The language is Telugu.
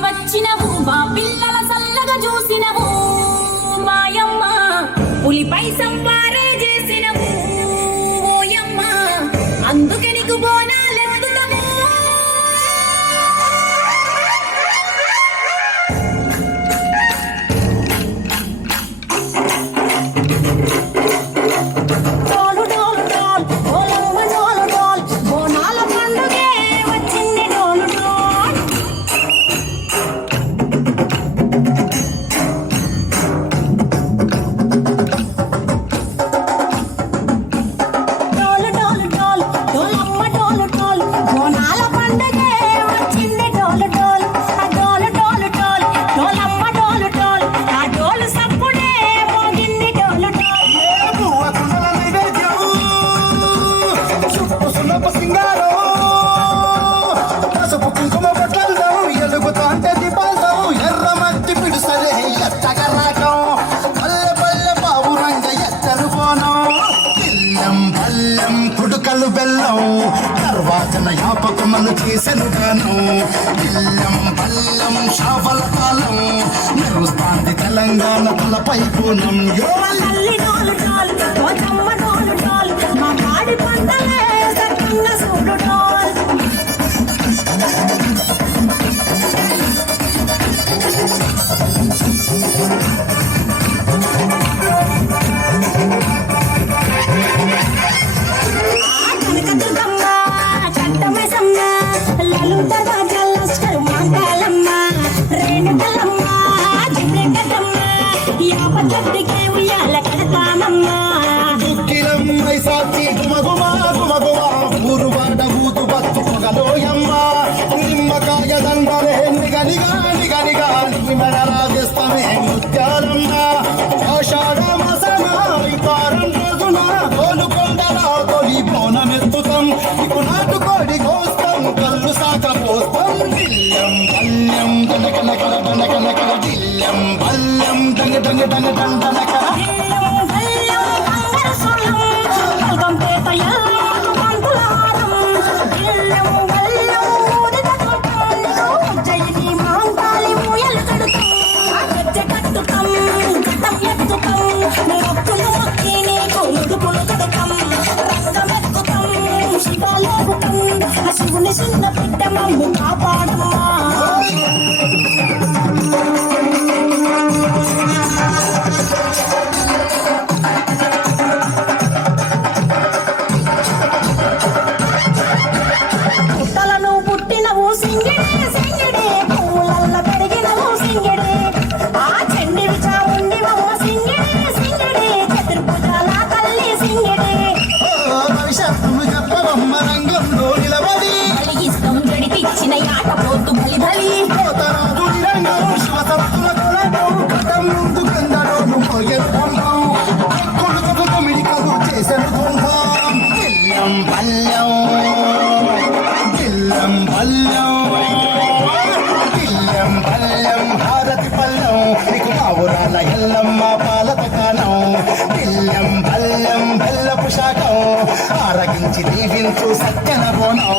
వచ్చినవు మా పిల్లల సల్లగా చూసినవు మాయమ్మ పులిపై సంపారే చేసినవు ఓయమ్మ అందుకే నీకు బోనాలెత్తుతాము కుడుకలు బెల్లం తర్వాతన యాపకమలు చేసెను గానం బిల్లం బల్లం షాపల కాలం మెరుస్తాంది తెలంగాణ తలపై పూనం నిమ్మకాయ దండలే నిగనిగా నిగనిగా నిగనిగా ముత్యాలమ్మ ఆషాఢ మాసమారం రోజున గోలుకొండల తొలి బోనమెత్తుతాం ఇకు నాటుకోడి కోస్తాం కళ్ళు సాక పోస్తాం దిల్లం బల్యం దనకనకల దనకనకల దిల్లం బల్యం దంగ దంగ దంగ దండనకల శివుని చిన్న బిడ్డ మమ్ము కాపాడమ్మా పుట్టలను పుట్టినవు సింగిడే సింగిడే పువ్వులల్ల పెరిగినవు సింగిడే ఆ చెండివి చావుండివమ్మ సింగిడే సింగిడే చతుర్భుజాల తల్లి సింగిడే రంగంలో నిలబడి కలిగిస్తాం గడిపిచ్చిన యాట పోతు బలి బలి శివసత్తుల కథం ముందు కందరోను మిడికలు చేసెను బిల్లం బల్లం బిల్లం బల్లం బిల్లం బల్లం భారతి పల్లం నీకు పావురాల ఎల్లమ్మ పాలత కాలం బిల్లం బల్లం బెల్లపు శాఖం ఆరగించి దీవించు సత్యన బోనం